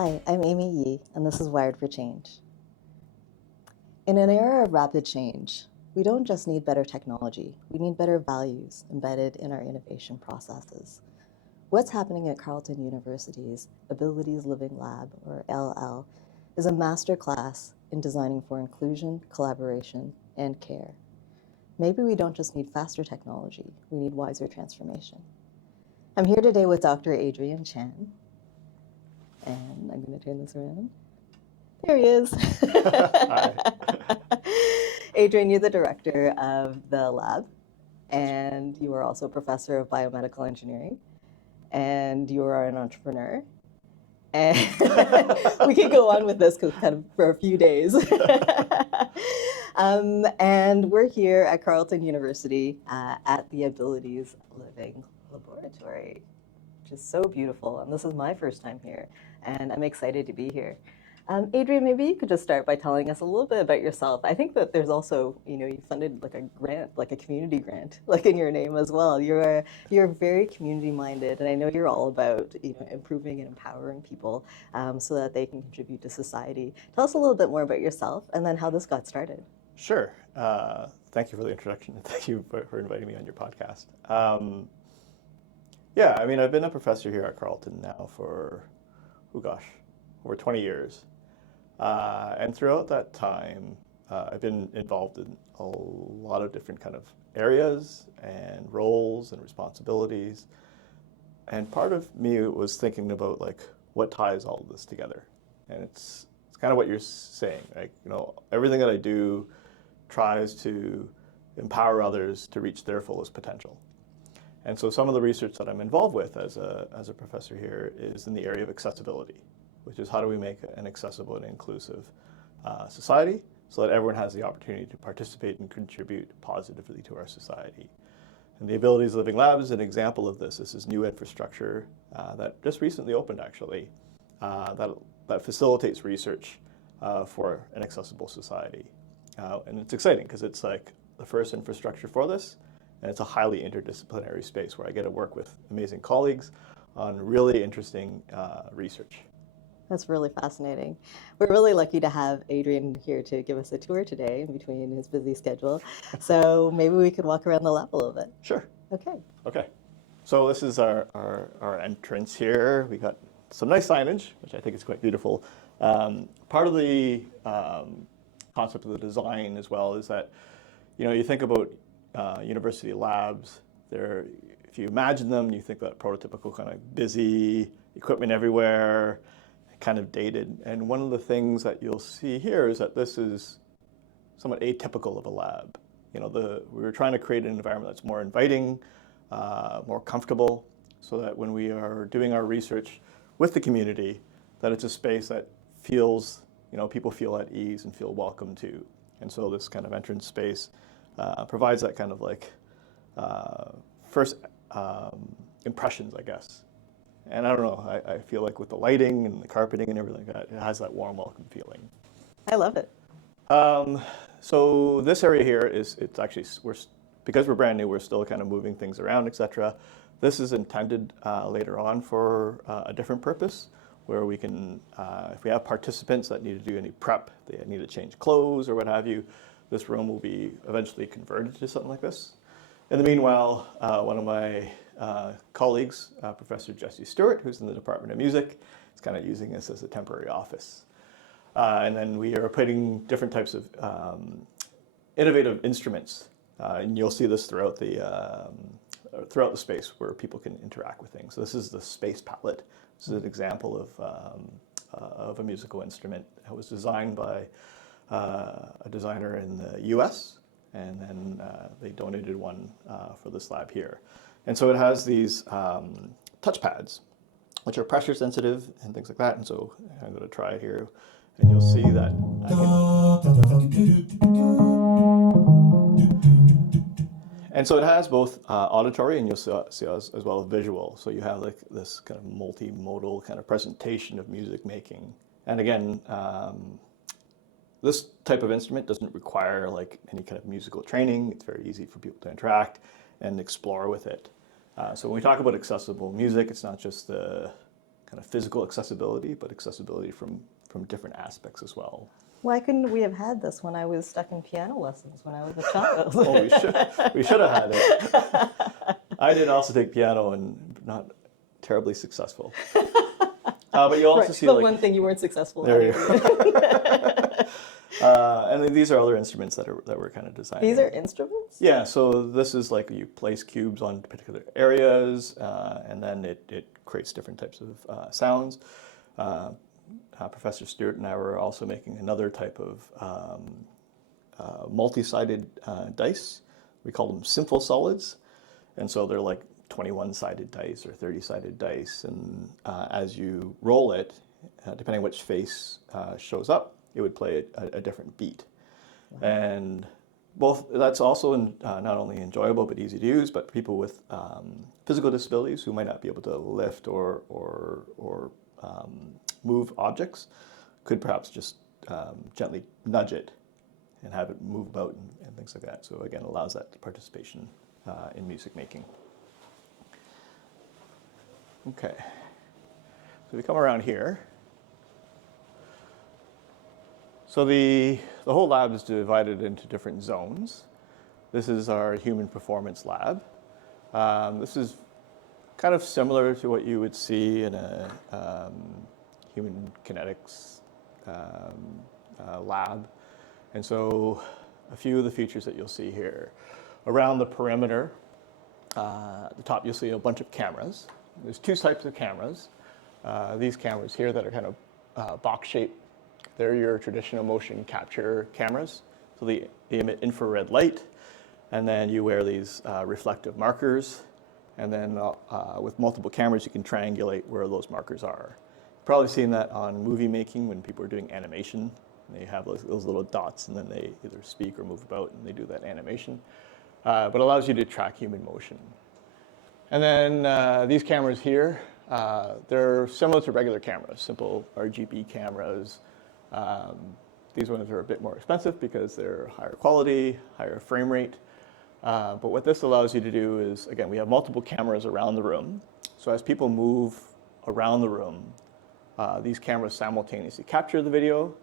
Hi, I'm Amy Yee, and this is Wired for Change. In an era of rapid change, we don't just need better technology, we need better values embedded in our innovation processes. What's happening at Carleton University's Abilities Living Lab, or LL, is a masterclass in designing for inclusion, collaboration, and care. Maybe we don't just need faster technology, we need wiser transformation. I'm here today with Dr. Adrian Chan, and I'm going to turn this around. There he is. Hi. Adrian, you're the director of the lab, and you are also a professor of biomedical engineering, and you are an entrepreneur. And we could go on with this for a few days. And we're here at Carleton University at the Abilities Living Laboratory, which is so beautiful. And this is my first time here, and I'm excited to be here. Adrian, maybe you could just start by telling us a little bit about yourself. I think that there's also, you funded like a grant, like a community grant, like in your name as well. You're very community minded, and I know you're all about improving and empowering people so that they can contribute to society. Tell us a little bit more about yourself, and then how this got started. Sure. Thank you for the introduction, and thank you for inviting me on your podcast. Yeah, I mean, I've been a professor here at Carleton now for, over 20 years. And throughout that time, I've been involved in a lot of different kind of areas and roles and responsibilities. And part of me was thinking about like what ties all of this together. And it's kind of what you're saying, like, everything that I do tries to empower others to reach their fullest potential. And so some of the research that I'm involved with as a professor here is in the area of accessibility, which is how do we make an accessible and inclusive society so that everyone has the opportunity to participate and contribute positively to our society. And the Abilities Living Lab is an example of this. This is new infrastructure that just recently opened, actually, that facilitates research for an accessible society. And it's exciting because it's like the first infrastructure for this, and it's a highly interdisciplinary space where I get to work with amazing colleagues on really interesting research. That's really fascinating. We're really lucky to have Adrian here to give us a tour today in between his busy schedule. So maybe we could walk around the lab a little bit. Sure. Okay. So this is our entrance here. We got some nice signage, which I think is quite beautiful. Part of the concept of the design as well is that, you think about university labs. If you imagine them, you think that prototypical kind of busy equipment everywhere, kind of dated. And one of the things that you'll see here is that this is somewhat atypical of a lab. We were trying to create an environment that's more inviting, more comfortable, so that when we are doing our research with the community, that it's a space that feels, people feel at ease and feel welcome to. And so this kind of entrance space provides that kind of like first impressions, I guess. And I don't know, I feel like with the lighting and the carpeting and everything like that, it has that warm welcome feeling. I love it. So this area here it's actually, because we're brand new, we're still kind of moving things around, etc. This is intended later on for a different purpose, where we can, if we have participants that need to do any prep, they need to change clothes or what have you, this room will be eventually converted to something like this. In the meanwhile, one of my colleagues, Professor Jesse Stewart, who's in the Department of Music, is kind of using this as a temporary office. And then we are putting different types of innovative instruments, and you'll see this throughout the space where people can interact with things. So this is the space palette. This is an example of a musical instrument. It was designed by a designer in the US, and then they donated one for this lab here. And so it has these touch pads, which are pressure sensitive and things like that. And so I'm going to try it here, and you'll see that And so it has both auditory, and you'll see as well as visual. So you have like this kind of multimodal kind of presentation of music making. And again, this type of instrument doesn't require like any kind of musical training. It's very easy for people to interact and explore with it. So when we talk about accessible music, it's not just the kind of physical accessibility, but accessibility from different aspects as well. Why couldn't we have had this when I was stuck in piano lessons when I was a child? Oh, we should have had it. I did also take piano and not terribly successful. But you also see the like one thing you weren't successful there you at. go. And then these are other instruments that we're kind of designing. These are instruments? Yeah, so this is like you place cubes on particular areas, and then it creates different types of sounds. Professor Stewart and I were also making another type of multi-sided dice. We call them simple solids, and so they're like 21-sided dice or 30-sided dice, and as you roll it, depending on which face shows up, it would play a different beat. Wow. And that's also not only enjoyable but easy to use, but people with physical disabilities who might not be able to lift or move objects could perhaps just gently nudge it and have it move about and things like that. So again, allows that participation in music making. Okay, so we come around here. So the whole lab is divided into different zones. This is our human performance lab. This is kind of similar to what you would see in a human kinetics lab. And so a few of the features that you'll see here. Around the perimeter, at the top you'll see a bunch of cameras. There's two types of cameras. These cameras here that are kind of box-shaped, they're your traditional motion capture cameras. So they emit infrared light, and then you wear these reflective markers, and then with multiple cameras you can triangulate where those markers are. You've probably seen that on movie making when people are doing animation. And they have those little dots, and then they either speak or move about, and they do that animation. But it allows you to track human motion. And then these cameras here, they're similar to regular cameras, simple RGB cameras. These ones are a bit more expensive because they're higher quality, higher frame rate. But what this allows you to do is, again, we have multiple cameras around the room. So as people move around the room, these cameras simultaneously capture the video,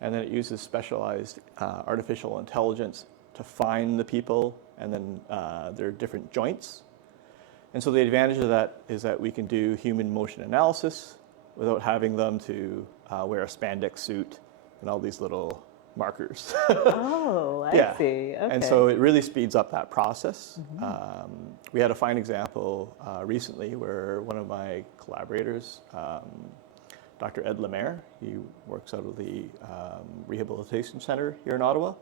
and then it uses specialized artificial intelligence to find the people and then their different joints. And so the advantage of that is that we can do human motion analysis without having them to wear a spandex suit and all these little markers. Oh, I see. Okay. And so it really speeds up that process. We had a fine example recently where one of my collaborators, Dr. Ed Lemaire, he works out of the Rehabilitation Center here in Ottawa,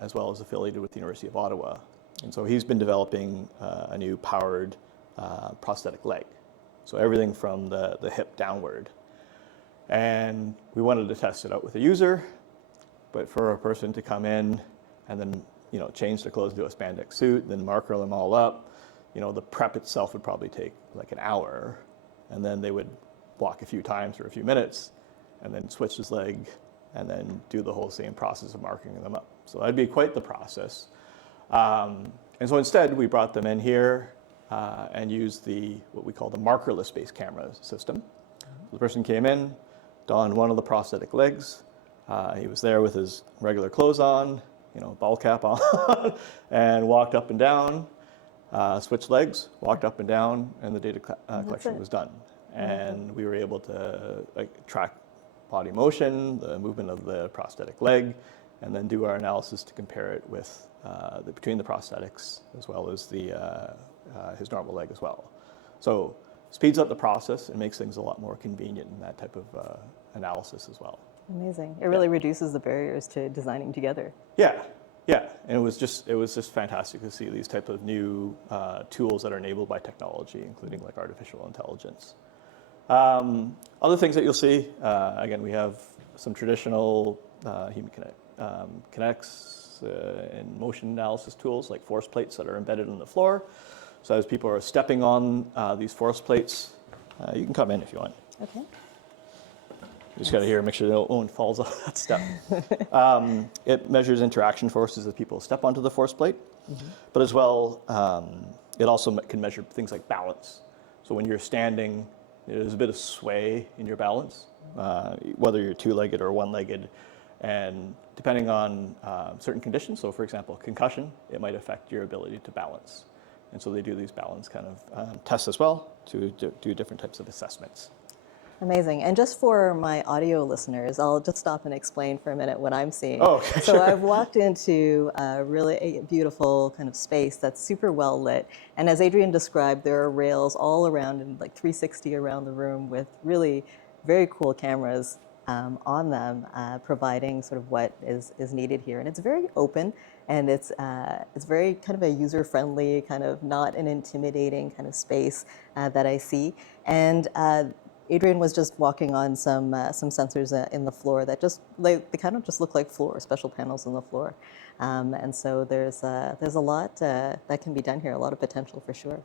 as well as affiliated with the University of Ottawa. And so he's been developing a new powered prosthetic leg. So everything from the hip downward. And we wanted to test it out with a user, but for a person to come in and then change their clothes into a spandex suit, then marker them all up, the prep itself would probably take like an hour, and then they would walk a few times for a few minutes, and then switch his leg, and then do the whole same process of marking them up. So that'd be quite the process. And so instead, we brought them in here and used what we call the markerless-based camera system. So the person came in, donned one of the prosthetic legs. He was there with his regular clothes on, ball cap on, and walked up and down, switched legs, walked up and down, and the data collection was done. And we were able to track body motion, the movement of the prosthetic leg, and then do our analysis to compare it with between the prosthetics as well as his normal leg as well. So speeds up the process and makes things a lot more convenient in that type of analysis as well. Amazing. It really reduces the barriers to designing together. Yeah, and it was just fantastic to see these type of new tools that are enabled by technology, including like artificial intelligence. Other things that you'll see, again, we have some traditional human kinetics and motion analysis tools like force plates that are embedded in the floor. So as people are stepping on these force plates, you can come in if you want. Okay. You just got to make sure no one falls off that step. It measures interaction forces as people step onto the force plate, but as well, it also can measure things like balance. So when you're standing There's a bit of sway in your balance, whether you're two-legged or one-legged, and depending on certain conditions, so for example, concussion, it might affect your ability to balance. And so they do these balance kind of tests as well to do different types of assessments. Amazing. And just for my audio listeners, I'll just stop and explain for a minute what I'm seeing. Oh, okay, so sure. I've walked into a really beautiful kind of space that's super well lit. And as Adrian described, there are rails all around and like 360 around the room with really very cool cameras on them, providing sort of what is needed here. And it's very open, and it's very kind of a user-friendly, kind of not an intimidating kind of space that I see. And Adrian was just walking on some sensors in the floor that they kind of just look like floor, special panels in the floor, and so there's a lot that can be done here, a lot of potential for sure.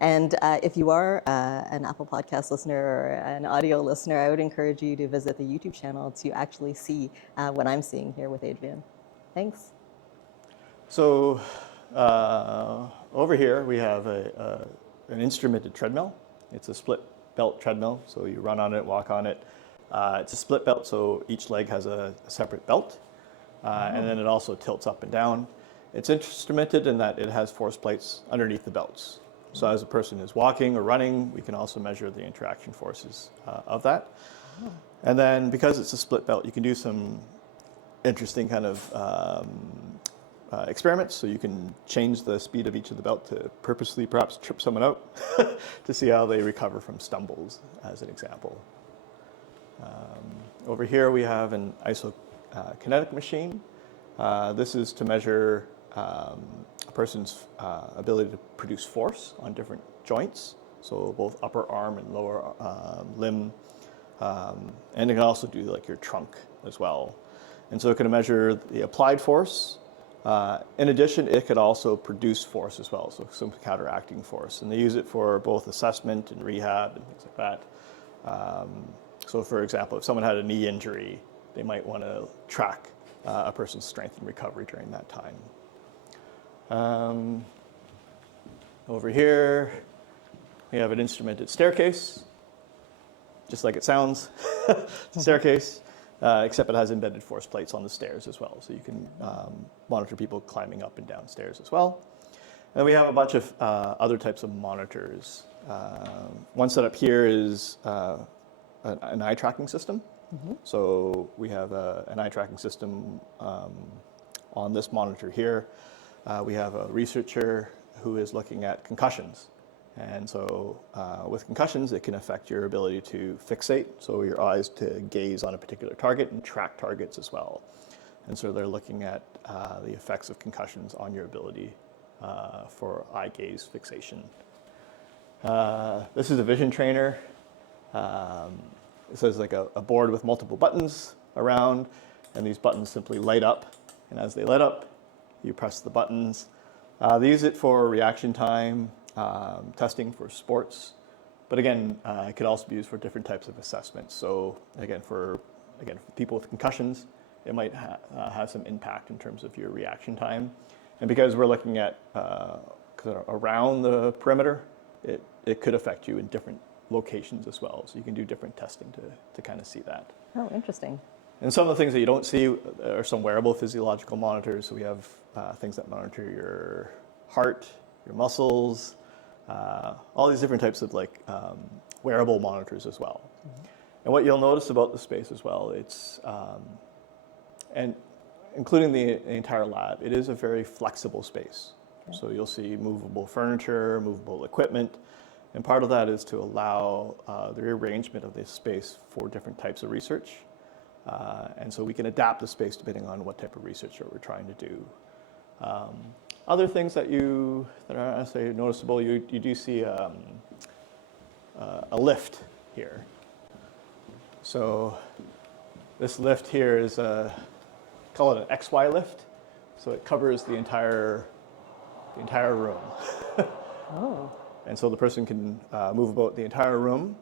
And if you are an Apple Podcast listener or an audio listener, I would encourage you to visit the YouTube channel to actually see what I'm seeing here with Adrian. Thanks. So over here we have an instrumented treadmill. It's a split belt treadmill, so you run on it, walk on it. It's a split belt, so each leg has a separate belt, and then it also tilts up and down. It's instrumented in that it has force plates underneath the belts. So as a person is walking or running, we can also measure the interaction forces of that. And then because it's a split belt, you can do some interesting kind of experiments. So you can change the speed of each of the belt to purposely perhaps trip someone out to see how they recover from stumbles, as an example. Over here we have an isokinetic machine. This is to measure a person's ability to produce force on different joints, so both upper arm and lower limb, and it can also do like your trunk as well. And so it can measure the applied force. In addition, it could also produce force as well, so some counteracting force. And they use it for both assessment and rehab and things like that. So for example, if someone had a knee injury, they might want to track a person's strength and recovery during that time. Over here, we have an instrumented staircase, just like it sounds. It's a staircase. Except it has embedded force plates on the stairs as well, so you can monitor people climbing up and down stairs as well. And we have a bunch of other types of monitors. One set up here is an eye tracking system. Mm-hmm. So we have an eye tracking system on this monitor here. We have a researcher who is looking at concussions. And so with concussions, it can affect your ability to fixate, so your eyes to gaze on a particular target and track targets as well. And so they're looking at the effects of concussions on your ability for eye gaze fixation. This is a vision trainer. This is like a board with multiple buttons around, and these buttons simply light up. And as they light up, you press the buttons. They use it for reaction time, testing for sports, but again, it could also be used for different types of assessments. So again, for people with concussions, it might have some impact in terms of your reaction time. And because we're looking at around the perimeter, it could affect you in different locations as well. So you can do different testing to kind of see that. Oh, interesting. And some of the things that you don't see are some wearable physiological monitors. So we have things that monitor your heart, your muscles, all these different types of wearable monitors as well. Mm-hmm. And what you'll notice about the space as well, it's, and including the entire lab, it is a very flexible space. Okay. So you'll see movable furniture, movable equipment, and part of that is to allow the rearrangement of this space for different types of research. And so we can adapt the space depending on what type of research that we're trying to do. Other things that are, I say, noticeable, you do see a lift here. So this lift here is call it an XY lift. So it covers the entire room. Oh. And so the person can move about the entire room.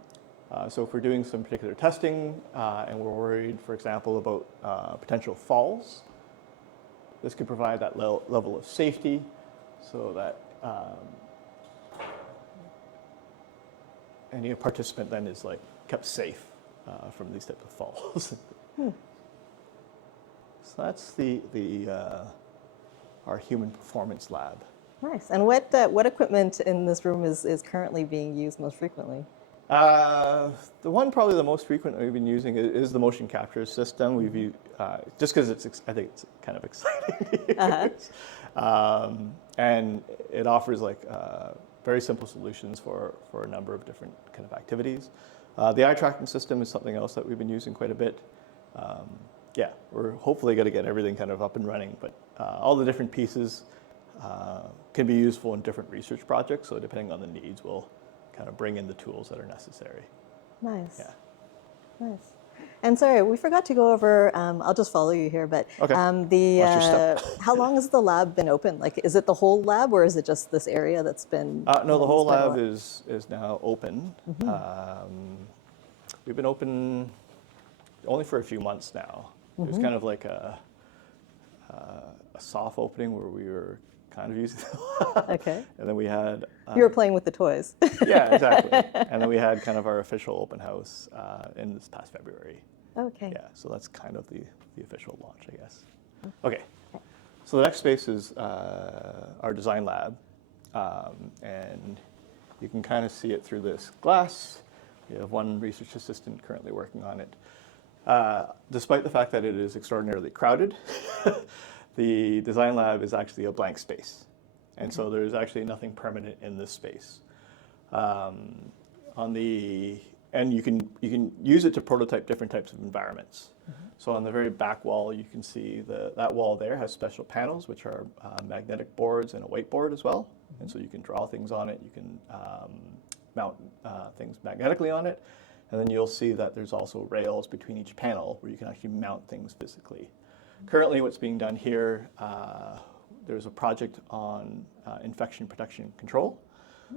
So if we're doing some particular testing and we're worried, for example, about potential falls, this could provide that level of safety so that, any participant then is like kept safe from these types of falls. So that's our human performance lab. Nice. And what equipment in this room is currently being used most frequently? The one probably the most frequent we've been using is the motion capture system. We've used, just because I think it's kind of exciting to use. And it offers like very simple solutions for a number of different kind of activities. The eye tracking system is something else that we've been using quite a bit. Yeah, we're hopefully going to get everything kind of up and running, but all the different pieces can be useful in different research projects. So depending on the needs, we'll kind of bring in the tools that are necessary. Nice. Yeah. Nice. And sorry, we forgot to go over, I'll just follow you here, but Okay. Watch your step. how long has the lab been open? Like, is it the whole lab or is it just this area that's been? No, the whole used quite a lab lot? is now open. We've been open only for a few months now. It was kind of like a soft opening where we were kind of using the lab. Okay. And then we had... You were playing with the toys. Yeah, exactly. And then we had kind of our official open house in this past February. Okay. Yeah, so that's kind of the official launch, I guess. Okay. So the next space is our design lab. And you can kind of see it through this glass. We have one research assistant currently working on it. Despite the fact that it is extraordinarily crowded, the design lab is actually a blank space. And so there's actually nothing permanent in this space. And you can use it to prototype different types of environments. So on the very back wall, you can see that wall there has special panels, which are magnetic boards and a whiteboard as well. And so you can draw things on it. You can mount things magnetically on it. And then you'll see that there's also rails between each panel where you can actually mount things physically. Currently, what's being done here, there's a project on infection protection control.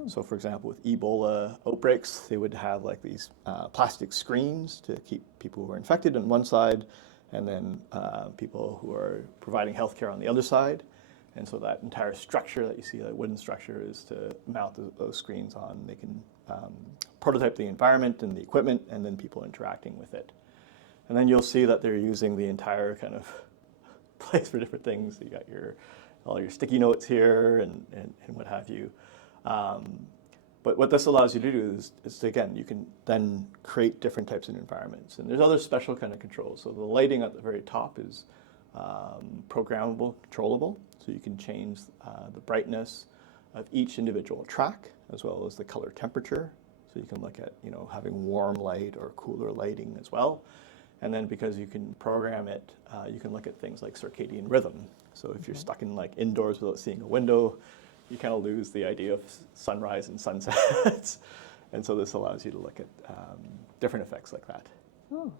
So for example, with Ebola outbreaks, they would have like these plastic screens to keep people who are infected on one side, and then people who are providing healthcare on the other side. And so that entire structure that you see, that wooden structure, is to mount those screens on. They can prototype the environment and the equipment, and then people interacting with it. And then you'll see that they're using the entire kind of place for different things. You got all your sticky notes here and what have you. But what this allows you to do is again, you can then create different types of environments. And there's other special kind of controls. So the lighting at the very top is programmable, controllable. So you can change the brightness of each individual track, as well as the color temperature. So you can look at, having warm light or cooler lighting as well. And then because you can program it, you can look at things like circadian rhythm. So if you're stuck in like indoors without seeing a window, you kind of lose the idea of sunrise and sunsets. And so this allows you to look at different effects like that. Oh.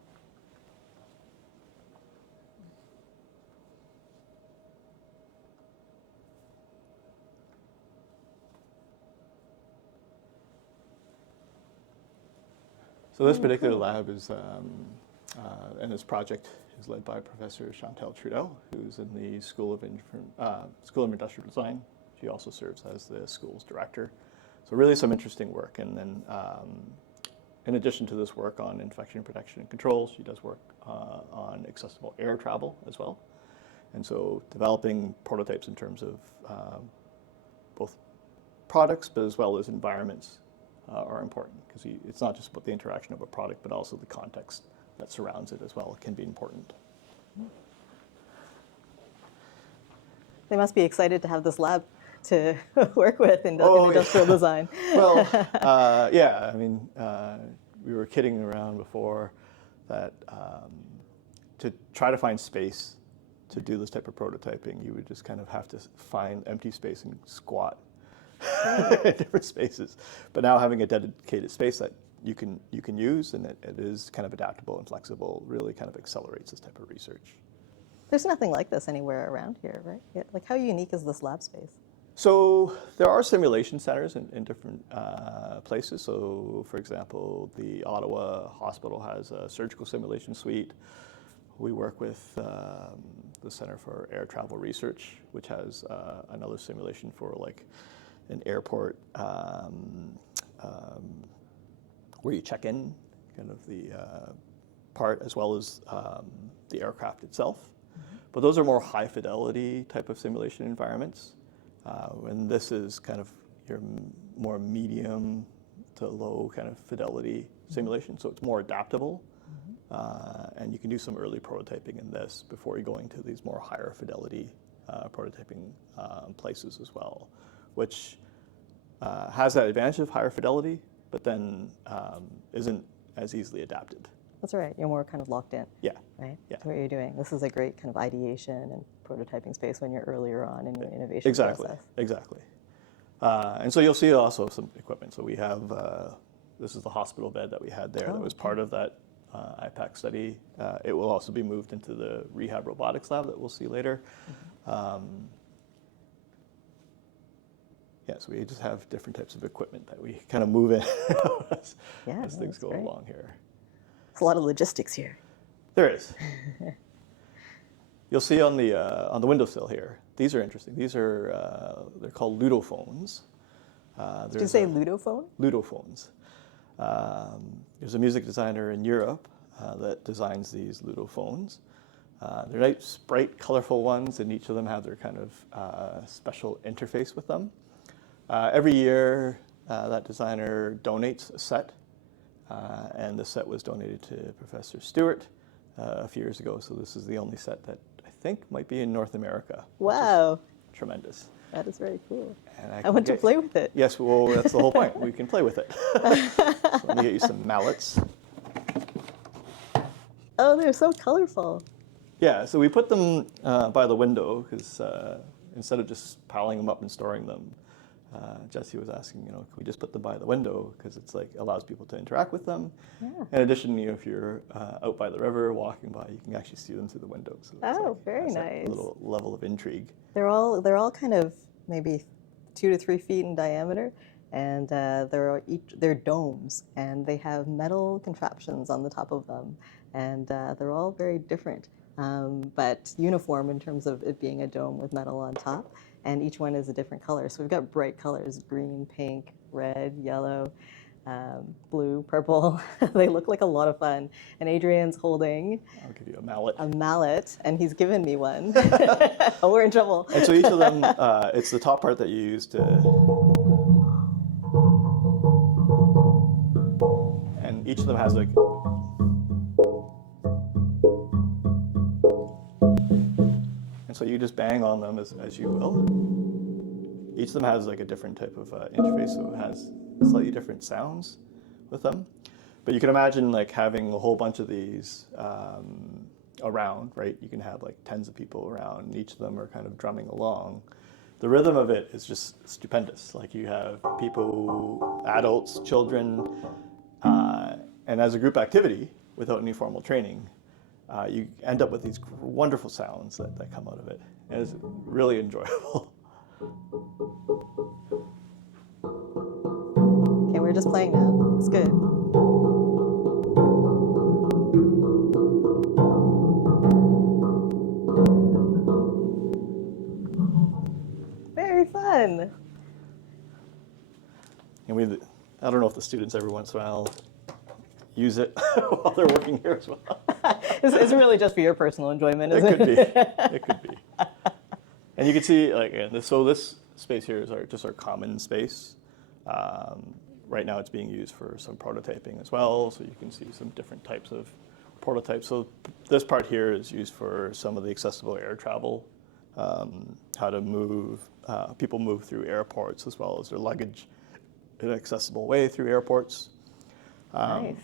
So this particular lab is, and this project is led by Professor Chantal Trudel, who's in the School of Industrial Design. She also serves as the school's director. So really some interesting work. And then in addition to this work on infection protection and controls, she does work on accessible air travel as well. And so developing prototypes in terms of both products, but as well as environments are important, because it's not just about the interaction of a product, but also the context that surrounds it as well can be important. They must be excited to have this lab to work with in industrial design. Well, yeah, I mean, we were kidding around before that to try to find space to do this type of prototyping, you would just kind of have to find empty space and squat in different spaces. But now having a dedicated space that you can use, and it is kind of adaptable and flexible, really kind of accelerates this type of research. There's nothing like this anywhere around here, right? Like, how unique is this lab space? So there are simulation centers in different places. So for example, the Ottawa Hospital has a surgical simulation suite. We work with the Center for Air Travel Research, which has another simulation for like an airport where you check in kind of the part as well as the aircraft itself. But those are more high fidelity type of simulation environments. And this is kind of your more medium to low kind of fidelity simulation. So it's more adaptable. And you can do some early prototyping in this before you go into these more higher fidelity prototyping places as well, which has that advantage of higher fidelity, but then isn't as easily adapted. That's right. You're more kind of locked in. Yeah. Right? Yeah. That's what you're doing. This is a great kind of ideation and prototyping space when you're earlier on in your innovation process. Exactly. And so you'll see also some equipment. So we have, this is the hospital bed that we had there that was part of that IPAC study. It will also be moved into the rehab robotics lab that we'll see later. Yeah, so we just have different types of equipment that we kind of move in as things go along here. There's a lot of logistics here. There is. You'll see on the windowsill here. These are interesting. These are they're called ludophones. Did you say ludophone? Ludophones. There's a music designer in Europe that designs these ludophones. They're nice, bright, colorful ones, and each of them have their kind of special interface with them. Every year, that designer donates a set, and the set was donated to Professor Stewart a few years ago. So this is the only set that I think might be in North America. Wow. Tremendous. That is very cool. And I want to play with it. Yes, well, that's the whole point. We can play with it. So let me get you some mallets. Oh, they're so colorful. Yeah, so we put them by the window because instead of just piling them up and storing them, Jesse was asking, can we just put them by the window because it's like allows people to interact with them. Yeah. In addition, if you're out by the river walking by, you can actually see them through the window. So it's very nice. A little level of intrigue. They're all kind of maybe 2 to 3 feet in diameter, and they're domes, and they have metal contraptions on the top of them, and they're all very different, but uniform in terms of it being a dome with metal on top. And each one is a different color. So we've got bright colors: green, pink, red, yellow, blue, purple. They look like a lot of fun. And Adrian's holding I'll give you a mallet. A mallet, and he's given me one. Oh, we're in trouble. And so each of them, it's the top part that you use to, and each of them has like, and so you just bang on them as you will. Each of them has like a different type of interface, so it has slightly different sounds with them. But you can imagine like having a whole bunch of these around, right? You can have like tens of people around, and each of them are kind of drumming along. The rhythm of it is just stupendous. Like you have people, adults, children, and as a group activity, without any formal training, you end up with these wonderful sounds that come out of it. And it's really enjoyable. Okay, we're just playing now. It's good. Very fun. And I don't know if the students every once in a while use it while they're working here as well. It's really just for your personal enjoyment, isn't it? It could be. It could be. And you can see, so this space here is just our common space. Right now it's being used for some prototyping as well, so you can see some different types of prototypes. So this part here is used for some of the accessible air travel, how to move, people move through airports as well as their luggage in an accessible way through airports. Nice.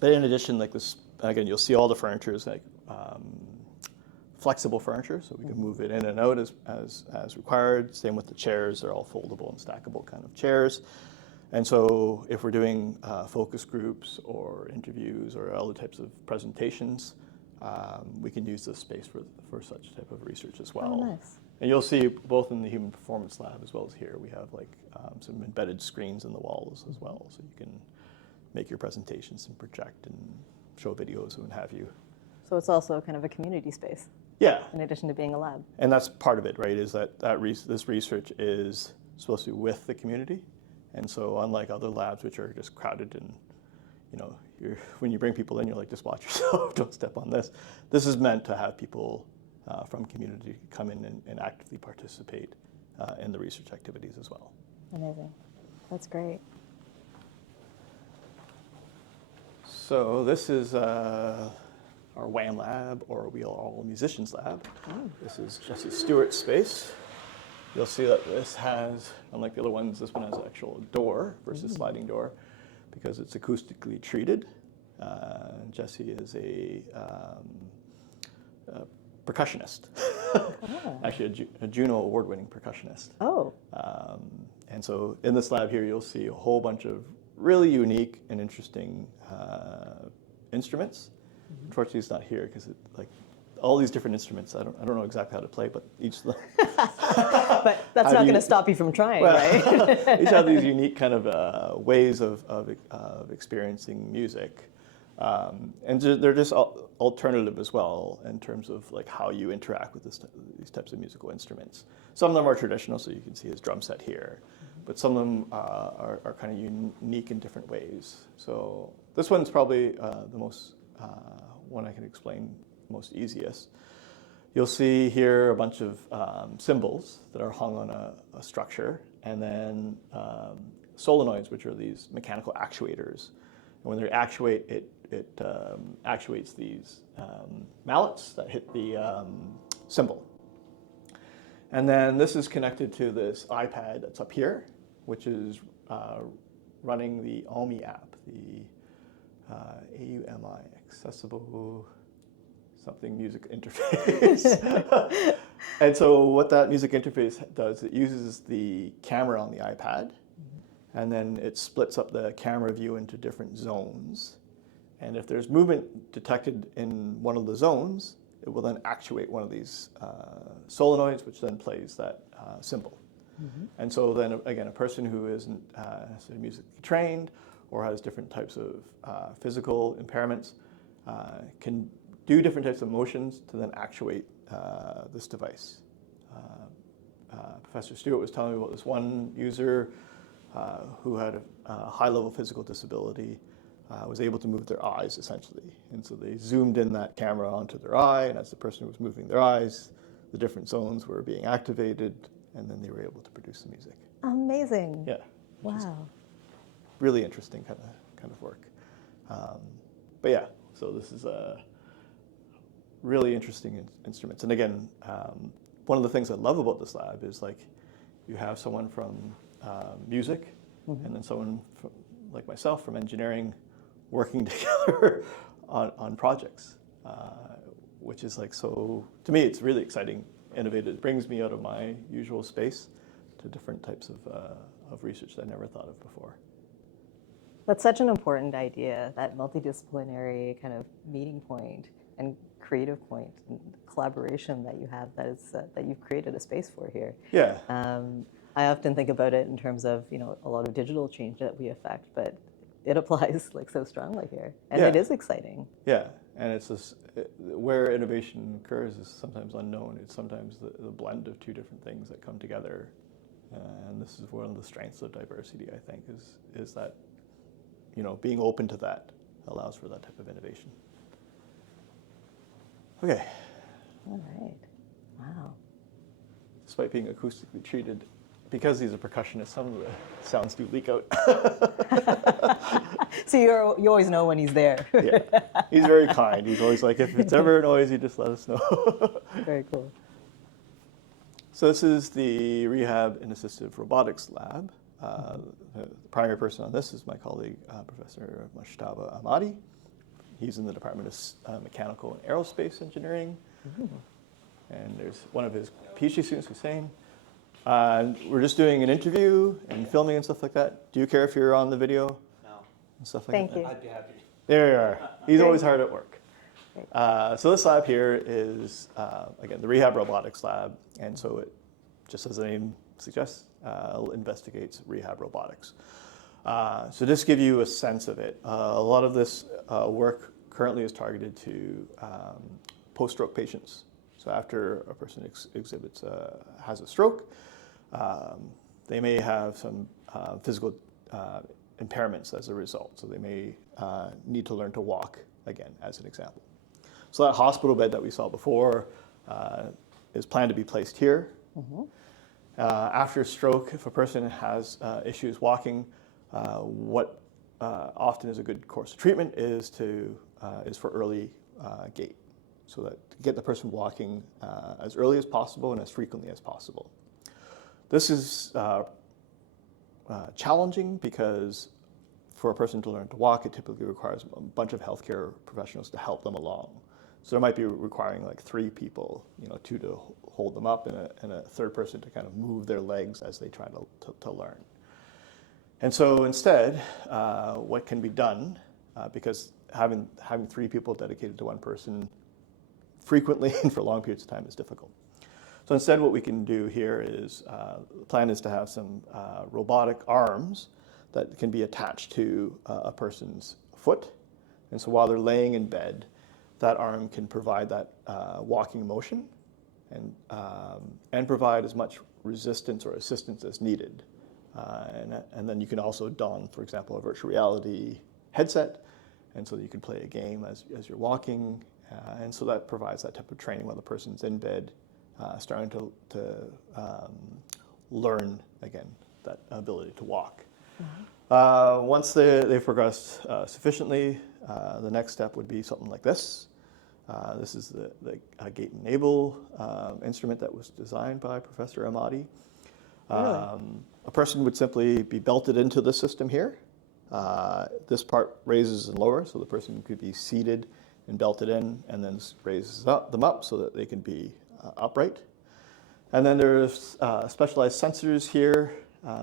But in addition, like this, again, you'll see all the furniture is like flexible furniture, so we can move it in and out as required. Same with the chairs; they're all foldable and stackable kind of chairs. And so, if we're doing focus groups or interviews or other types of presentations, we can use this space for such type of research as well. Oh, nice. And you'll see both in the Human Performance Lab as well as here, we have like some embedded screens in the walls as well, so you can make your presentations and project and show videos and what have you. So it's also kind of a community space. Yeah. In addition to being a lab. And that's part of it, right, is that this research is supposed to be with the community. And so unlike other labs, which are just crowded and when you bring people in, you're like, just watch yourself, don't step on this. This is meant to have people from community come in and actively participate in the research activities as well. Amazing. That's great. So this is our WAM lab, or We Are All Musicians lab. Oh. This is Jesse Stewart's space. You'll see that this has, unlike the other ones, this one has an actual door versus sliding door because it's acoustically treated. Jesse is a percussionist, actually a Juno award-winning percussionist. Oh. And so in this lab here, you'll see a whole bunch of really unique and interesting instruments. Unfortunately, it's not here because all these different instruments, I don't know exactly how to play, but each of them. But that's not going to stop you from trying, right? Each have these unique kind of ways of experiencing music. And they're just alternative as well in terms of how you interact with these types of musical instruments. Some of them are traditional, so you can see his drum set here, but some of them are kind of unique in different ways. So this one's probably the most one I can explain most easiest. You'll see here a bunch of cymbals that are hung on a structure, and then solenoids, which are these mechanical actuators. And when they actuate, it actuates these mallets that hit the cymbal. And then this is connected to this iPad that's up here, which is running the AUMI app, the AUMI, Accessible Something Music Interface. And so what that music interface does, it uses the camera on the iPad, and then it splits up the camera view into different zones. And if there's movement detected in one of the zones, it will then actuate one of these solenoids, which then plays that cymbal. And so then, again, a person who isn't necessarily musically trained or has different types of physical impairments can do different types of motions to then actuate this device. Professor Stewart was telling me about this one user who had a high-level physical disability, was able to move their eyes, essentially. And so they zoomed in that camera onto their eye, and as the person was moving their eyes, the different zones were being activated, and then they were able to produce the music. Amazing. Yeah. Wow. Really interesting kind of work. But yeah, so this is really interesting instruments. And again, one of the things I love about this lab is you have someone from music and then someone from, like myself from engineering working together on projects, which is so, to me, it's really exciting, innovative. It brings me out of my usual space to different types of research that I never thought of before. That's such an important idea, that multidisciplinary kind of meeting point and creative point and collaboration that you have, that you've created a space for here. Yeah. I often think about it in terms of a lot of digital change that we affect, but it applies so strongly here, and it is exciting. Yeah, and it's just where innovation occurs is sometimes unknown. It's sometimes the blend of two different things that come together, and this is one of the strengths of diversity. I think is that being open to that allows for that type of innovation. Okay. All right. Wow. Despite being acoustically treated, because he's a percussionist, some of the sounds do leak out. So you always know when he's there. Yeah, he's very kind. He's always like, if it's ever noisy, just let us know. Very cool. So this is the Rehab and Assistive Robotics Lab. The primary person on this is my colleague, Professor Mashtaba Ahmadi. He's in the Department of Mechanical and Aerospace Engineering. And there's one of his PhD students, Hussein. We're just doing an interview and filming and stuff like that. Do you care if you're on the video? No. And stuff like Thank that? you. I'd be happy. There you are. He's always hard at work. So this lab here is, again, the Rehab Robotics Lab. And so it, just as the name suggests, investigates rehab robotics. So just to give you a sense of it, a lot of this work currently is targeted to post-stroke patients. So after a person has a stroke, they may have some physical impairments as a result. So they may need to learn to walk again, as an example. So that hospital bed that we saw before is planned to be placed here. After stroke, if a person has issues walking, what often is a good course of treatment is for early gait, so that to get the person walking as early as possible and as frequently as possible. This is challenging because for a person to learn to walk, it typically requires a bunch of healthcare professionals to help them along. So there might be requiring like 3 people, 2 to hold them up and a third person to kind of move their legs as they try to learn. And so instead, what can be done, because having 3 people dedicated to one person frequently and for long periods of time is difficult. So instead what we can do here is, the plan is to have some robotic arms that can be attached to a person's foot. And so while they're laying in bed, that arm can provide that walking motion and provide as much resistance or assistance as needed. And then you can also don, for example, a virtual reality headset, and so that you can play a game as you're walking. And so that provides that type of training while the person's in bed, starting to learn, again, that ability to walk. Once they've progressed sufficiently, the next step would be something like this. This is the gait enable instrument that was designed by Professor Amati. Really? A person would simply be belted into the system here. This part raises and lowers, so the person could be seated and belted in, and then raises them up so that they can be upright. And then there's specialized sensors here.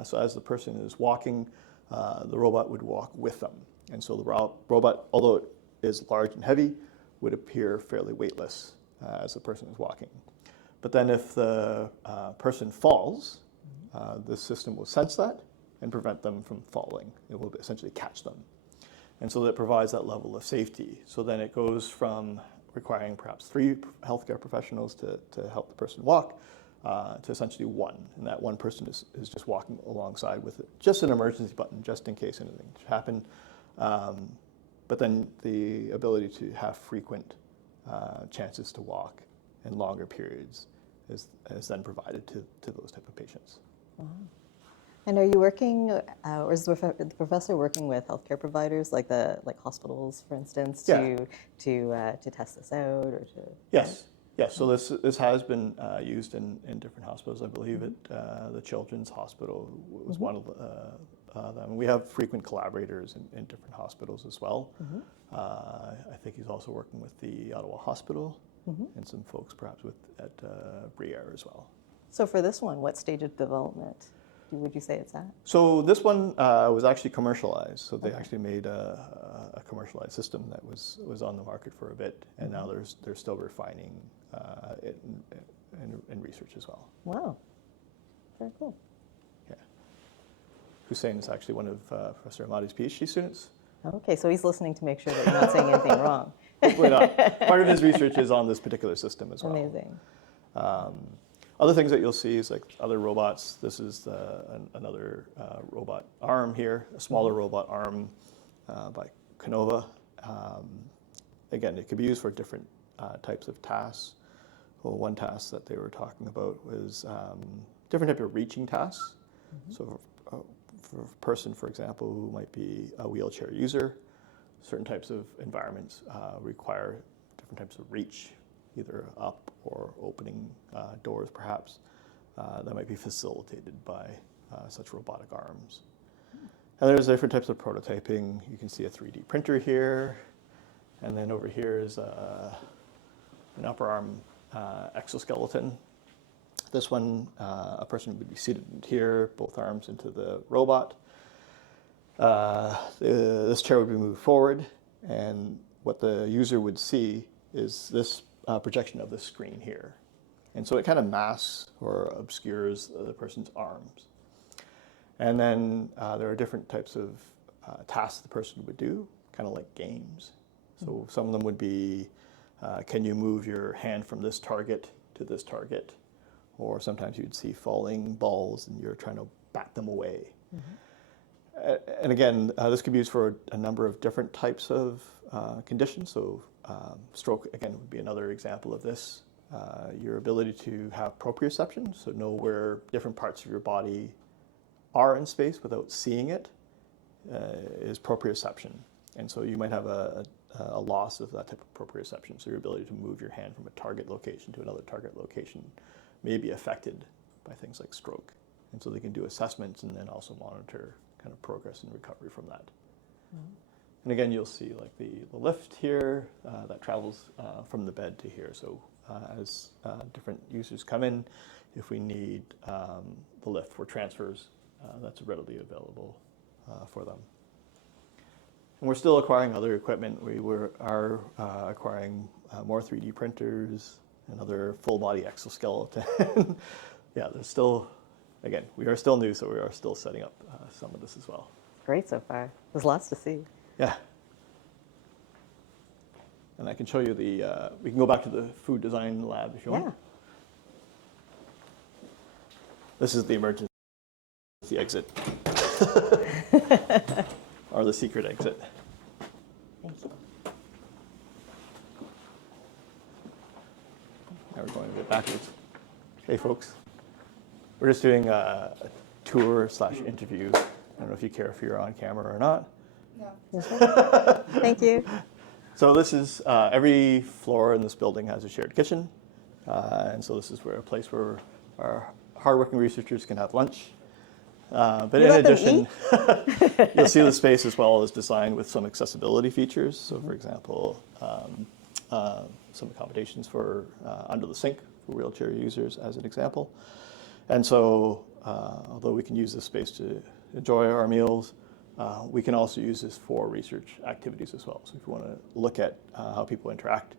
So as the person is walking, the robot would walk with them. And so the robot, although it is large and heavy, would appear fairly weightless as the person is walking. But then if the person falls, the system will sense that and prevent them from falling. It will essentially catch them. And so that provides that level of safety. So then it goes from requiring perhaps 3 healthcare professionals to help the person walk to essentially 1. And that one person is just walking alongside with just an emergency button, just in case anything should happen. But then the ability to have frequent chances to walk in longer periods is then provided to those type of patients. Wow. And are you working, or is the professor working with healthcare providers, like hospitals, for instance, to test this out, or to? Yes. Yes. So this has been used in different hospitals. I believe the Children's Hospital was one of them. We have frequent collaborators in different hospitals as well. I think he's also working with the Ottawa Hospital and some folks perhaps at Briere as well. So for this one, what stage of development would you say it's at? So this one was actually commercialized. So they actually made a commercialized system that was on the market for a bit, and now they're still refining it in research as well. Wow, very cool. Yeah. Hussein is actually one of Professor Amati's PhD students. Okay, so he's listening to make sure that you're not saying anything wrong. Hopefully not. Part of his research is on this particular system as well. Amazing. Other things that you'll see is like other robots. This is another robot arm here, a smaller robot arm by Canova. Again, it could be used for different types of tasks. Well, one task that they were talking about was different type of reaching tasks. So for a person, for example, who might be a wheelchair user, certain types of environments require different types of reach, either up or opening doors perhaps, that might be facilitated by such robotic arms. And there's different types of prototyping. You can see a 3D printer here, and then over here is an upper arm exoskeleton. This one, a person would be seated here, both arms into the robot. This chair would be moved forward, and what the user would see is this projection of the screen here. And so it kind of masks or obscures the person's arms. And then there are different types of tasks the person would do, kind of like games. So some of them would be, can you move your hand from this target to this target? Or sometimes you'd see falling balls and you're trying to bat them away. And again, this could be used for a number of different types of conditions. So stroke, again, would be another example of this. Your ability to have proprioception, so know where different parts of your body are in space without seeing it, is proprioception. And so you might have a loss of that type of proprioception. So your ability to move your hand from a target location to another target location may be affected by things like stroke. And so they can do assessments and then also monitor kind of progress and recovery from that. Mm-hmm. And again, you'll see like the lift here that travels from the bed to here. So as different users come in, if we need the lift for transfers, that's readily available for them. And we're still acquiring other equipment. We are acquiring more 3D printers and other full body exoskeleton. Yeah, there's still, again, we are still new, so we are still setting up some of this as well. Great so far. There's lots to see. Yeah. And I can show you we can go back to the food design lab if you want. This is the emergency exit. Or the secret exit. Thank you. Now we're going a bit backwards. Hey folks. We're just doing a tour/interview. I don't know if you care if you're on camera or not. No. Thank you. So this is, every floor in this building has a shared kitchen. And so this is a place where our hardworking researchers can have lunch. But in addition, you'll see the space as well is designed with some accessibility features. So for example, some accommodations for under the sink for wheelchair users as an example. And so although we can use this space to enjoy our meals, we can also use this for research activities as well. So if you want to look at how people interact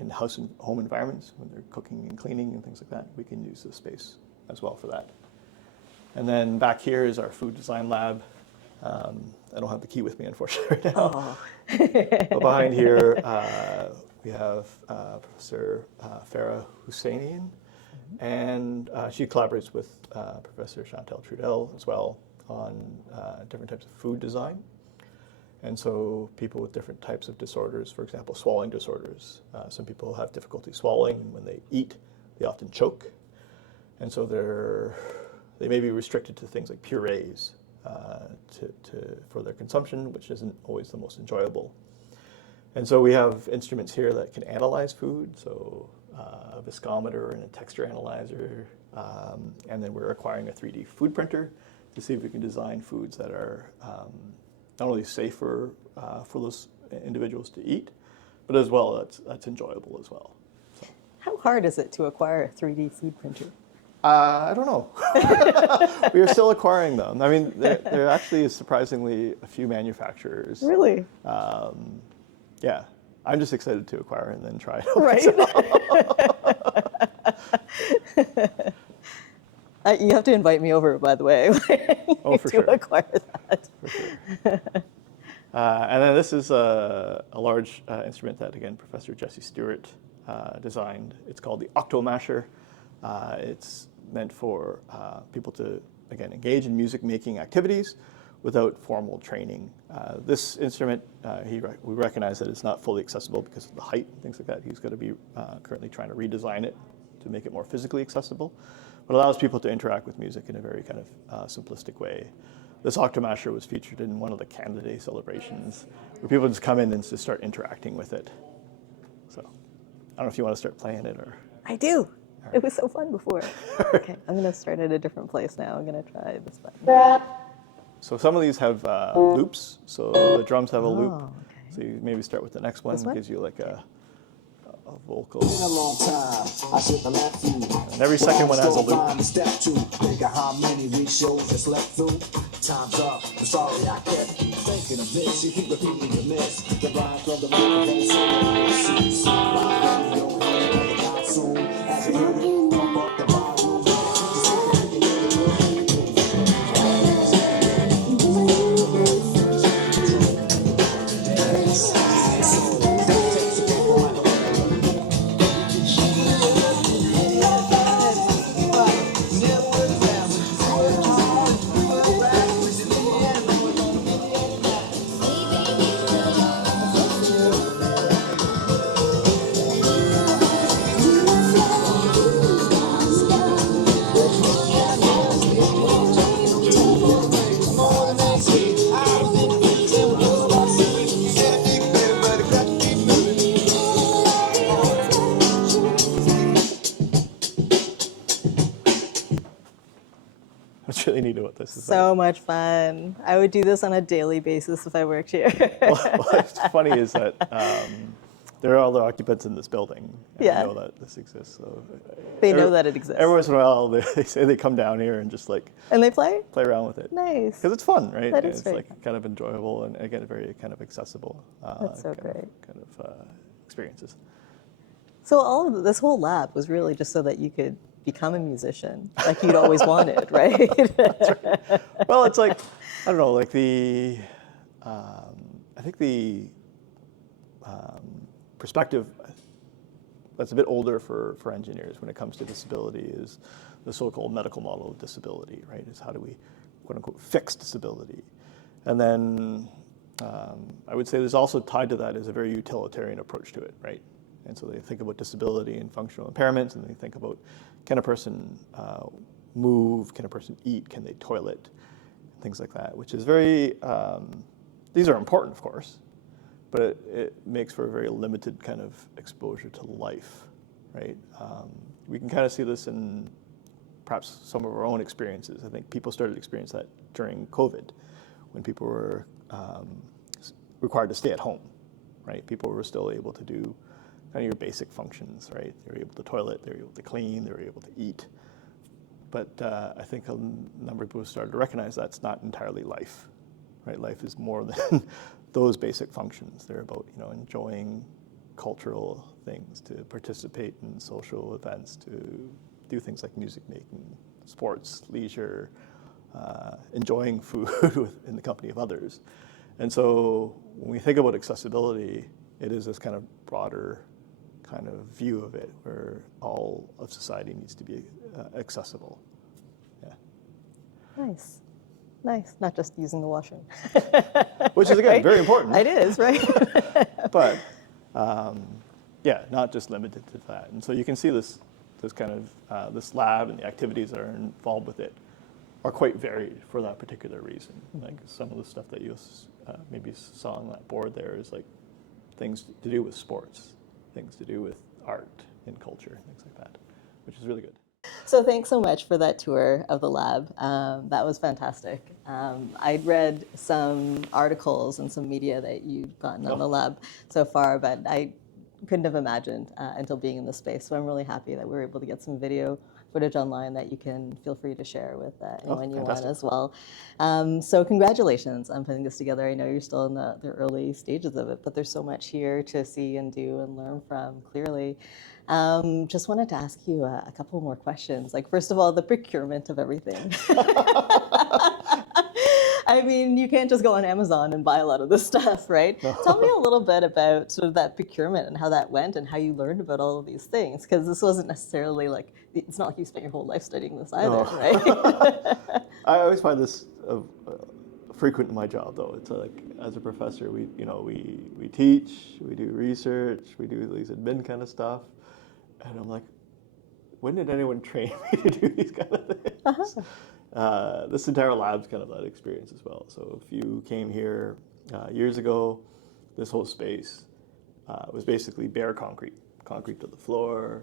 in house and home environments when they're cooking and cleaning and things like that, we can use this space as well for that. And then back here is our food design lab. I don't have the key with me, unfortunately, right now. But behind here, we have Professor Farah Husseinian, and she collaborates with Professor Chantal Trudel as well on different types of food design. And so people with different types of disorders, for example, swallowing disorders. Some people have difficulty swallowing, and when they eat, they often choke. And so they may be restricted to things like purees for their consumption, which isn't always the most enjoyable. And so we have instruments here that can analyze food, so a viscometer and a texture analyzer. And then we're acquiring a 3D food printer to see if we can design foods that are not only safer for those individuals to eat, but as well that's enjoyable as well. So. How hard is it to acquire a 3D food printer? I don't know. We are still acquiring them. I mean, there actually is surprisingly a few manufacturers. Really? Yeah. I'm just excited to acquire and then try it. Right. You have to invite me over, by the way. Oh, for sure. To acquire that. For sure. And then this is a large instrument that, again, Professor Jesse Stewart designed. It's called the Octomasher. It's meant for people to, again, engage in music-making activities without formal training. This instrument, we recognize that it's not fully accessible because of the height and things like that. He's going to be currently trying to redesign it to make it more physically accessible, but allows people to interact with music in a very kind of simplistic way. This Octomasher was featured in one of the Canada Day celebrations, where people just come in and just start interacting with it. So, I don't know if you want to start playing it or... I do. It was so fun before. Okay, I'm going to start at a different place now. I'm going to try this button. So some of these have loops. So the drums have a loop. Okay. So you maybe start with the next one. This one? Gives you like a vocal. And every second one has a loop. Step two, think of how many weeks shows just slept through. Time's up. I'm sorry I kept thinking of this. You keep repeating your miss. The rhyme from the microphone soon. As you hear it, pump up the volume. It's really neat what this is So much fun. I would do this on a daily basis if I worked here. What's funny is that there are other occupants in this building, and Yeah. they know that this exists. So They know that it exists. Every once in a while, they say they come down here and just like And they play? play around with it. Nice. Because it's fun, right? That is it's very like kind of enjoyable and again very kind of accessible. That's so great. Kind of experiences. So all of this whole lab was really just so that you could become a musician, like you'd always wanted, right? That's right. Well, it's like I don't know, like I think the perspective that's a bit older for engineers when it comes to disability is the so-called medical model of disability, right? Is how do we, quote unquote, fix disability? And then I would say there's also tied to that is a very utilitarian approach to it, right? And so they think about disability and functional impairments, and they think about can a person move, can a person eat, can they toilet, things like that, which is very, these are important, of course, but it makes for a very limited kind of exposure to life, right? We can kind of see this in perhaps some of our own experiences. I think people started to experience that during COVID, when people were required to stay at home, right? People were still able to do kind of your basic functions, right? They were able to toilet, they were able to clean, they were able to eat. But I think a number of people started to recognize that's not entirely life, right? Life is more than those basic functions. They're about, enjoying cultural things, to participate in social events, to do things like music making, sports, leisure, enjoying food in the company of others. And so when we think about accessibility, it is this kind of broader kind of view of it, where all of society needs to be accessible. Yeah. Nice. Nice. Not just using the washroom. Which is, again, Right? very important. It is, right? But, yeah, not just limited to that. And so you can see this kind of, this lab and the activities that are involved with it are quite varied for that particular reason. Like some of the stuff that you maybe saw on that board there is like things to do with sports, things to do with art and culture, things like that, which is really good. So thanks so much for that tour of the lab. That was fantastic. I'd read some articles and some media that you'd gotten on the lab so far, but I couldn't have imagined until being in this space. So I'm really happy that we were able to get some video footage online that you can feel free to share with anyone you want as well. So congratulations on putting this together. I know you're still in the early stages of it, but there's so much here to see and do and learn from, clearly. Just wanted to ask you a couple more questions. Like, first of all, the procurement of everything. I mean, you can't just go on Amazon and buy a lot of this stuff, right? Tell me a little bit about sort of that procurement and how that went and how you learned about all of these things, because this wasn't necessarily like, it's not like you spent your whole life studying this either, right? I always find this frequent in my job, though. It's like, as a professor, we teach, we do research, we do these admin kind of stuff, and I'm like, when did anyone train me to do these kind of things? This entire lab's kind of that experience as well. So if you came here years ago, this whole space was basically bare concrete to the floor,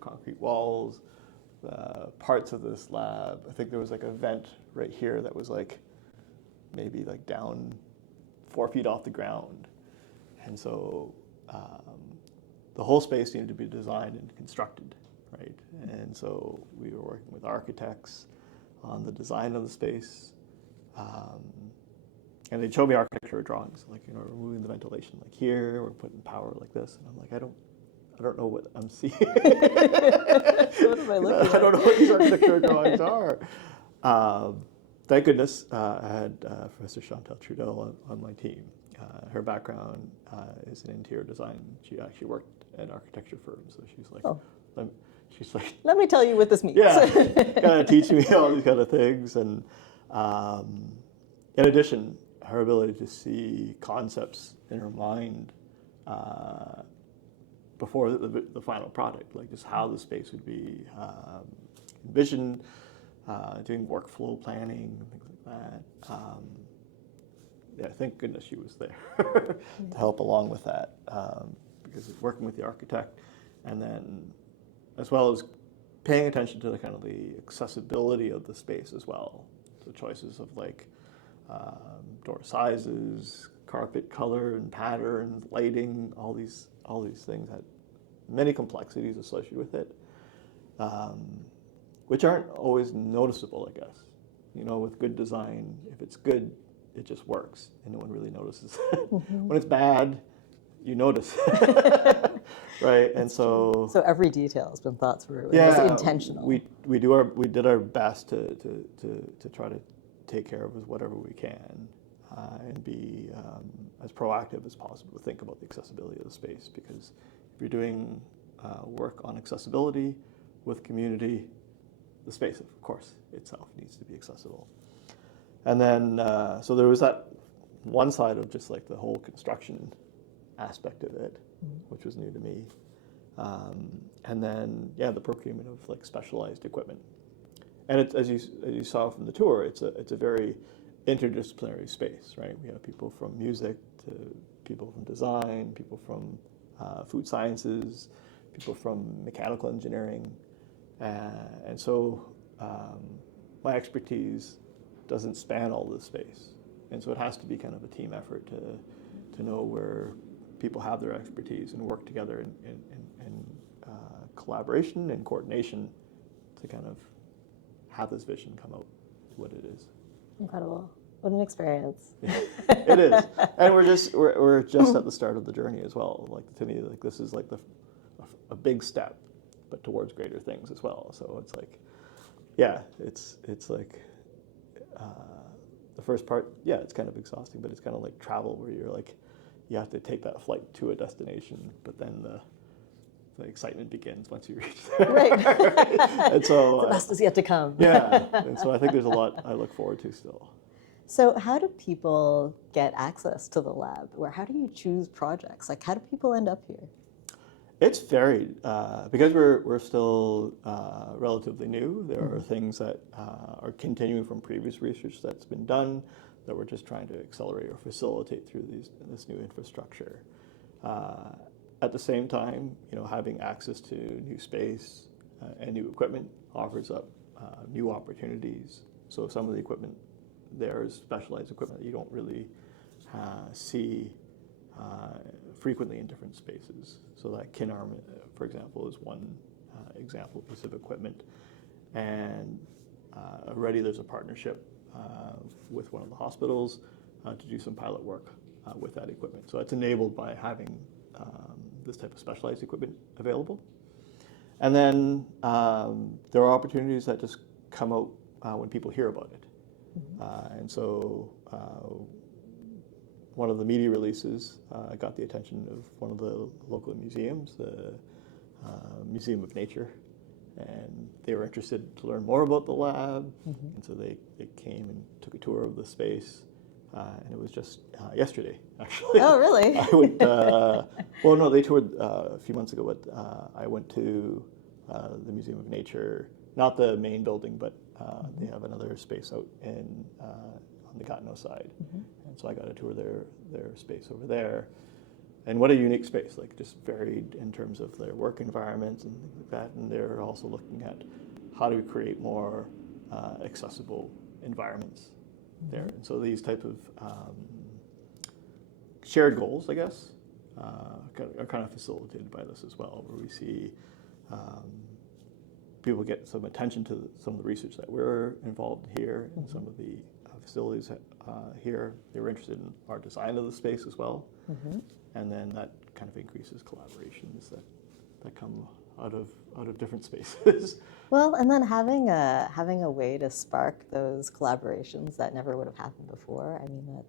concrete walls. Parts of this lab, I think there was like a vent right here that was like maybe like down 4 feet off the ground. And so the whole space needed to be designed and constructed, right? And so we were working with architects on the design of the space. And they'd show me architecture drawings, like, removing the ventilation like here, we're putting power like this. And I'm like, I don't know what I'm seeing. What am I looking at? I don't know what these architecture drawings are. Thank goodness I had Professor Chantal Trudeau on my team. Her background is in interior design. She actually worked at an architecture firm, so she's like, let me tell you what this means. Yeah, kind of teach me all these kind of things. And in addition, her ability to see concepts in her mind before the final product, like just how the space would be envisioned, doing workflow planning, and things like that. Yeah, thank goodness she was there to help along with that, because working with the architect, and then as well as paying attention to the kind of the accessibility of the space as well. So choices of like door sizes, carpet color and pattern, lighting, all these things had many complexities associated with it, which aren't always noticeable, I guess. You know, with good design, if it's good, it just works, and no one really notices. When it's bad, you notice, right? And so every detail has been thought through. yeah, And it's intentional. we did our best to try to take care of whatever we can, and be as proactive as possible to think about the accessibility of the space, because if you're doing work on accessibility with community, the space, of course, itself needs to be accessible. And then, so there was that one side of just like the whole construction aspect of it, which was new to me. And then, yeah, the procurement of like specialized equipment. And it, as you saw from the tour, it's a very interdisciplinary space, right? We have people from music to people from design, people from food sciences, people from mechanical engineering. And so my expertise doesn't span all this space. And so it has to be kind of a team effort to know where people have their expertise and work together in collaboration and coordination to kind of have this vision come out to what it is. Incredible. What an experience. It is. And we're just at the start of the journey as well. Like, to me, like, this is like a big step, but towards greater things as well. So it's like, yeah, it's like the first part, yeah, it's kind of exhausting, but it's kind of like travel, where you're like, you have to take that flight to a destination, but then the excitement begins once you reach there. Right. And so the best is yet to come. Yeah, and so I think there's a lot I look forward to still. So how do people get access to the lab? Or how do you choose projects? Like, how do people end up here? It's varied. Because we're still relatively new, there are things that are continuing from previous research that's been done that we're just trying to accelerate or facilitate through this new infrastructure. At the same time, you know, having access to new space and new equipment offers up new opportunities. So some of the equipment there is specialized equipment that you don't really see frequently in different spaces. So that kin arm, for example, is one example piece of equipment. And already there's a partnership with one of the hospitals to do some pilot work with that equipment. So it's enabled by having this type of specialized equipment available. And then there are opportunities that just come out when people hear about it. And so one of the media releases got the attention of one of the local museums, the Museum of Nature, and they were interested to learn more about the lab. And so they came and took a tour of the space. And it was just yesterday, actually. Oh, really? I went, well, no, they toured a few months ago, but I went to the Museum of Nature, not the main building, but they have another space out on the Gatineau side. And so I got a tour their space over there. And what a unique space, like just varied in terms of their work environments and things like that. And they're also looking at how do we create more accessible environments there. And so these type of shared goals, I guess, are kind of facilitated by this as well, where we see people get some attention to some of the research that we're involved here, and some of the facilities here. They were interested in our design of the space as well. And then that kind of increases collaborations that come out of different spaces. Well, and then having a way to spark those collaborations that never would have happened before. I mean,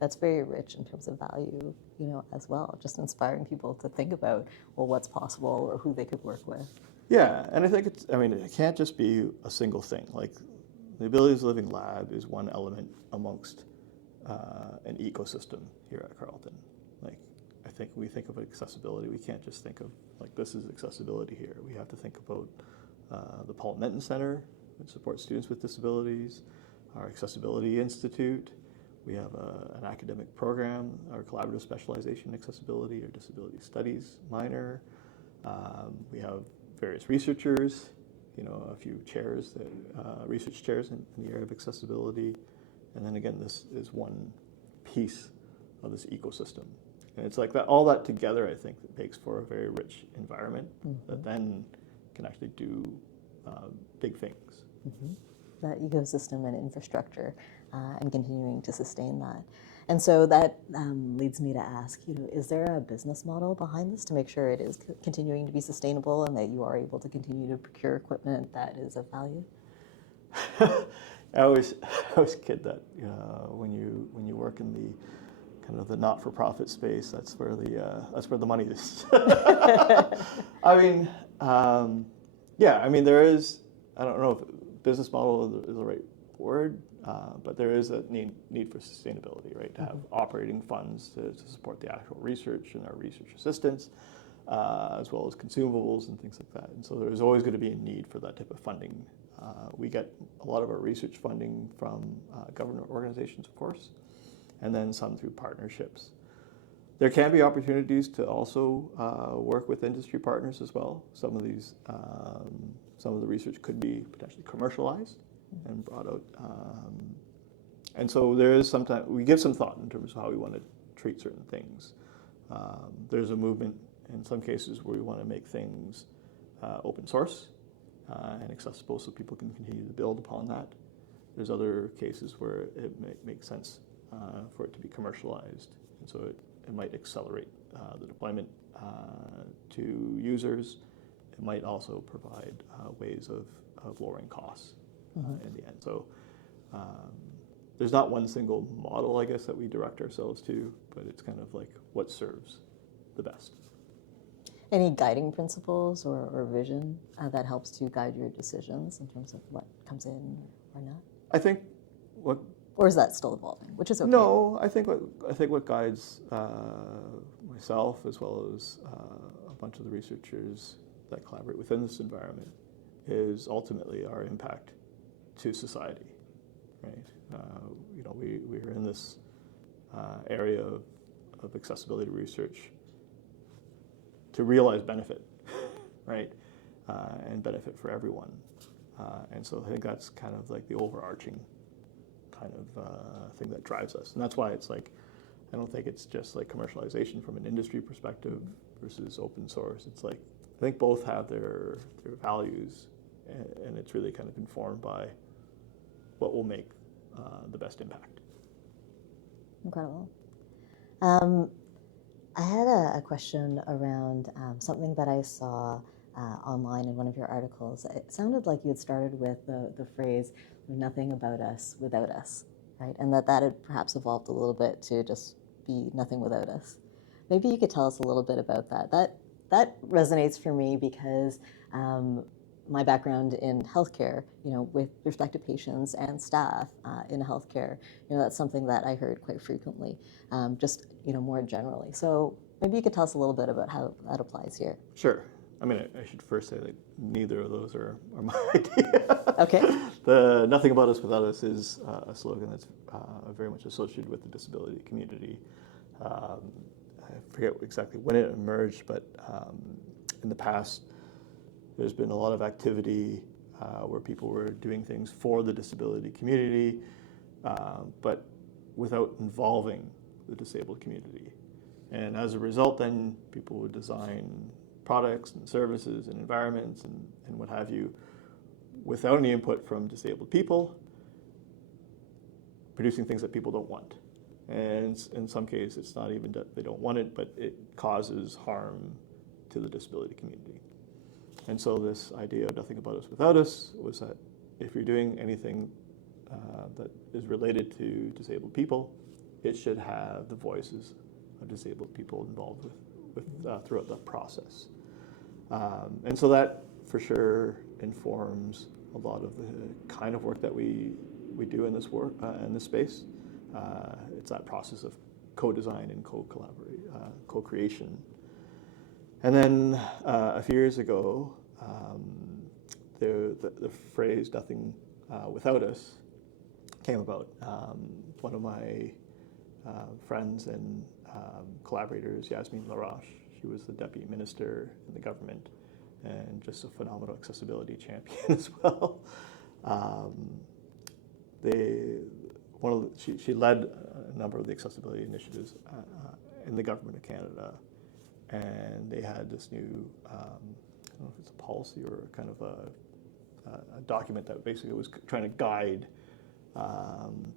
that's very rich in terms of value, you know, as well. Just inspiring people to think about, well, what's possible or who they could work with. Yeah, and I think it can't just be a single thing. Like, the Abilities Living Lab is one element amongst an ecosystem here at Carleton. Like, I think we think of accessibility, we can't just think of, like, this is accessibility here. We have to think about the Paul Menton Center, which supports students with disabilities, our Accessibility Institute. We have an academic program, our Collaborative Specialization in Accessibility, or Disability Studies minor. We have various researchers a few chairs, research chairs in the area of accessibility. And then again, this is one piece of this ecosystem. And it's like that, all that together, I think, that makes for a very rich environment that then can actually do big things. That ecosystem and infrastructure and continuing to sustain that. And so that leads me to ask, is there a business model behind this to make sure it is continuing to be sustainable and that you are able to continue to procure equipment that is of value? I always kid that when you work in the kind of the not-for-profit space, that's where the money is. I mean, yeah. I mean, there is. I don't know if business model is the right word, but there is a need for sustainability, right? To have operating funds to support the actual research and our research assistants, as well as consumables and things like that. And so there's always going to be a need for that type of funding. We get a lot of our research funding from government organizations, of course, and then some through partnerships. There can be opportunities to also work with industry partners as well. Some of the research could be potentially commercialized and brought out. And so there is sometimes, we give some thought in terms of how we want to treat certain things. There's a movement in some cases where we want to make things open source and accessible so people can continue to build upon that. There's other cases where it makes sense for it to be commercialized. And so it might accelerate the deployment to users. It might also provide ways of lowering costs in the end. So there's not one single model, I guess, that we direct ourselves to, but it's kind of like what serves the best. Any guiding principles or vision that helps to guide your decisions in terms of what comes in or not? I think what. Or is that still evolving, which is okay? No, I think what guides myself as well as a bunch of the researchers that collaborate within this environment is ultimately our impact to society, right? We're in this area of accessibility research to realize benefit, right? And benefit for everyone. And so I think that's kind of like the overarching kind of thing that drives us. And that's why it's like, I don't think it's just like commercialization from an industry perspective versus open source. It's like, I think both have their values, and it's really kind of informed by what will make the best impact. Incredible. I had a question around something that I saw online in one of your articles. It sounded like you had started with the phrase, nothing about us without us, right? And that had perhaps evolved a little bit to just be nothing without us. Maybe you could tell us a little bit about that. That resonates for me because my background in healthcare, with respect to patients and staff in healthcare, that's something that I heard quite frequently, just, more generally. So maybe you could tell us a little bit about how that applies here. Sure. I mean, I should first say that neither of those are my idea. Okay. The Nothing About Us Without Us is a slogan that's very much associated with the disability community. I forget exactly when it emerged, but in the past, there's been a lot of activity where people were doing things for the disability community, but without involving the disabled community. And as a result, then people would design products and services and environments and what have you without any input from disabled people, producing things that people don't want. And in some cases, it's not even that they don't want it, but it causes harm to the disability community. And so this idea of Nothing About Us Without Us was that if you're doing anything that is related to disabled people, it should have the voices of disabled people involved with throughout the process. And so that for sure informs a lot of the kind of work that we do in this work in this space. It's that process of co-design and co-creation. And then a few years ago, the phrase "nothing without us" came about. One of my friends and collaborators, Yasmin Laroche, she was the deputy minister in the government, and just a phenomenal accessibility champion as well. She led a number of the accessibility initiatives in the government of Canada, and they had this new, I don't know if it's a policy or kind of a document that basically was trying to guide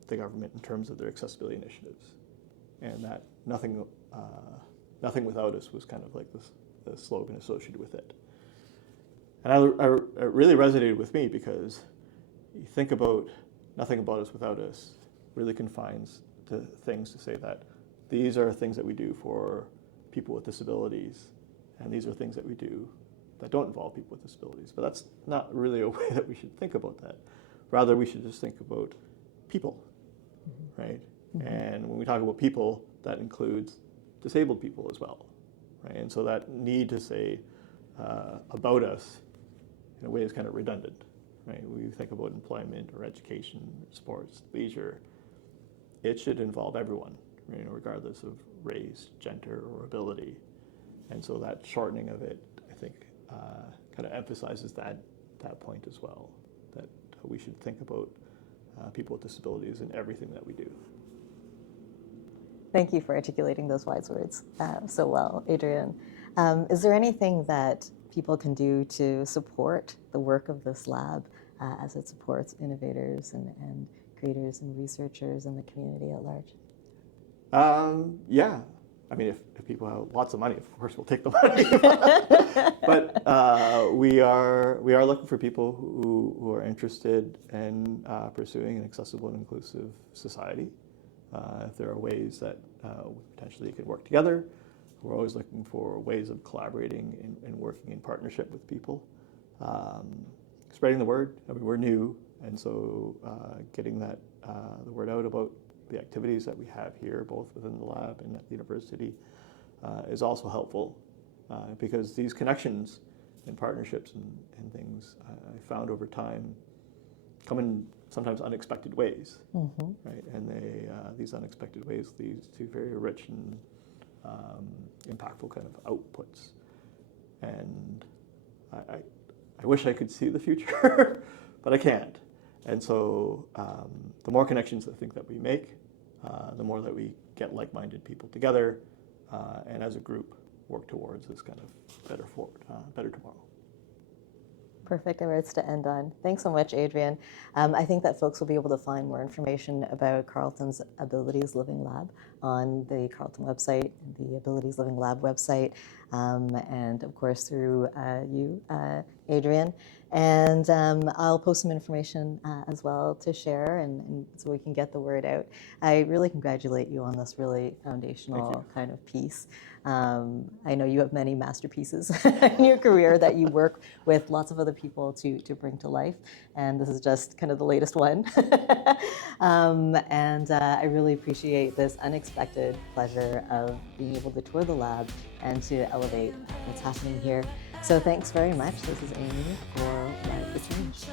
the government in terms of their accessibility initiatives, and that nothing without us was kind of like the slogan associated with it. And it really resonated with me, because you think about nothing about us without us really confines to things to say that these are things that we do for people with disabilities, and these are things that we do that don't involve people with disabilities. But that's not really a way that we should think about that. Rather, we should just think about people, right? And when we talk about people, that includes disabled people as well, right? And so that need to say about us in a way is kind of redundant, right? We think about employment or education, sports, leisure. It should involve everyone, right, regardless of race, gender, or ability. And so that shortening of it, I think, kind of emphasizes that point as well, that we should think about people with disabilities in everything that we do. Thank you for articulating those wise words so well, Adrian. Is there anything that people can do to support the work of this lab as it supports innovators and creators and researchers in the community at large? Yeah. I mean, if people have lots of money, of course we'll take the money. But we are looking for people who are interested in pursuing an accessible and inclusive society. If there are ways that we potentially could work together, we're always looking for ways of collaborating and working in partnership with people. Spreading the word. I mean, we're new, and so getting the word out about the activities that we have here, both within the lab and at the university, is also helpful, because these connections and partnerships and things I found over time come in sometimes unexpected ways, right? And these unexpected ways lead to very rich and impactful kind of outputs. And I wish I could see the future, but I can't. And so the more connections I think that we make, the more that we get like-minded people together, and as a group work towards this kind of better tomorrow. Perfect words to end on. Thanks so much, Adrian. I think that folks will be able to find more information about Carleton's Abilities Living Lab on the Carleton website, the Abilities Living Lab website, and of course through you, Adrian. And I'll post some information as well to share, and so we can get the word out. I really congratulate you on this really foundational kind of piece. I know you have many masterpieces in your career that you work with lots of other people to bring to life, and this is just kind of the latest one. And I really appreciate this unexpected pleasure of being able to tour the lab and to elevate what's happening here. So thanks very much. This is Amy for Wired for Change.